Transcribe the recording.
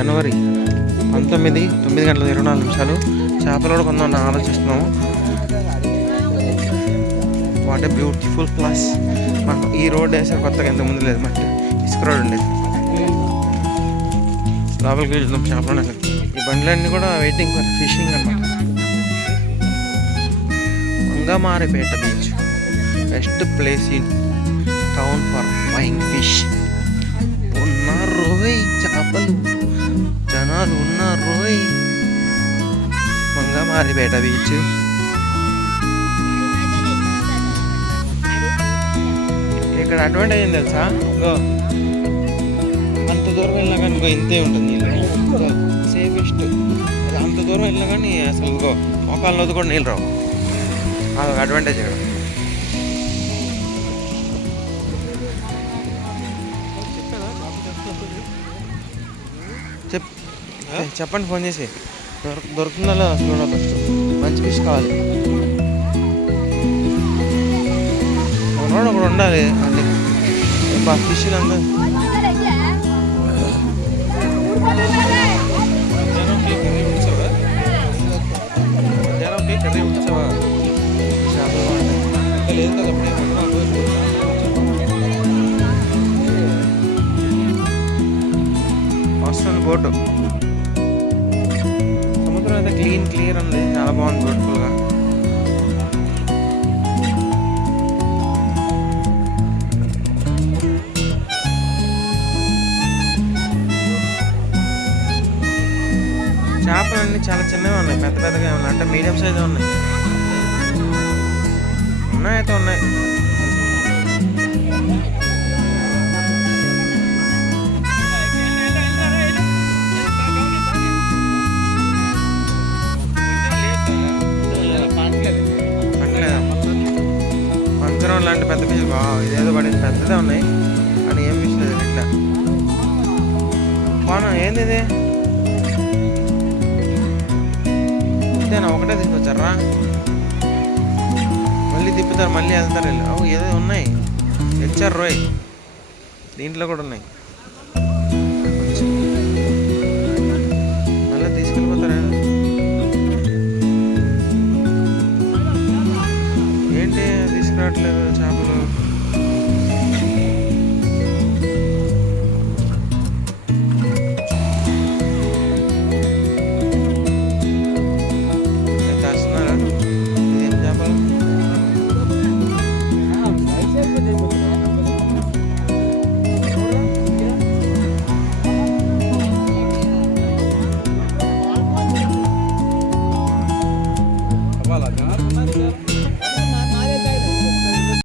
జనవరి 19, 9:24. చేపలు కూడా కొందామని ఆలోచిస్తున్నాము. What a beautiful place. మనం ఈ రోడ్ వేసారు కొత్తగా, ఇంతకుముందు లేదు, మట్టి ఇసుక రోడ్ ఉండేది. లోపలికి వెళ్తున్నాం చేపలు. ఈ బండ్లన్నీ కూడా వెయిటింగ్ ఫర్ ఫిషింగ్ అన్నమాట. Mangamaripeta beach best place in town for buying fish. ఉన్నారు రోయ్ చేపలు, జనాలు ఉన్నారు రోయ్. మంగమారిపేట బీచ్. ఇక్కడ అడ్వాంటేజ్ ఏం తెలుసా, గో అంత దూరం వెళ్ళినా కానీ ఇంకో ఇంతే ఉంటుంది నీళ్ళు, సేఫెస్ట్. అంత దూరం వెళ్ళినా కానీ అసలు ఇంకో మోకాళ్ళలో కూడా నీళ్ళు రావు. అదొక అడ్వాంటేజ్ ఇక్కడ. చెప్పండి ఫోన్ చేసి, దొరుకుతుందో చూడాలి. ఫస్ట్ మంచి ఫిష్ కావాలి. ఒకరోజు ఒకడు ఉండాలి అంటే ఫిష్ అంతా. కర్రీ ఉంచావా? చేపలు బాగుంటాయి. లేదు కదా వస్తుంది బోటు. సముద్రం అయితే క్లియర్ ఉంది, చాలా బాగుంది, బ్యూటిఫుల్గా. చేపలు అన్నీ చాలా చిన్నవి ఉన్నాయి, పెద్ద పెద్దగా ఉన్నాయి, అంటే మీడియం సైజు ఉన్నాయి. అయితే ఉన్నాయి. పంచరం లాంటి పెద్ద ఫిష్. ఇదేదో పడింది, పెద్దదే ఉన్నాయి కానీ ఏం ఫిష్ లేదు. ఇట్లా బాగా ఏంది ఇది? అంతేనా, ఒకటే తీసుకొచ్చారా? మళ్ళీ తిప్పుతారు, మళ్ళీ వెళ్తారు. ఏదో ఉన్నాయి, తెచ్చారు రోయ్. దీంట్లో కూడా ఉన్నాయి. మళ్ళీ తీసుకెళ్ళిపోతారా ఏంటి? తీసుకురావట్లేదు చేపలు.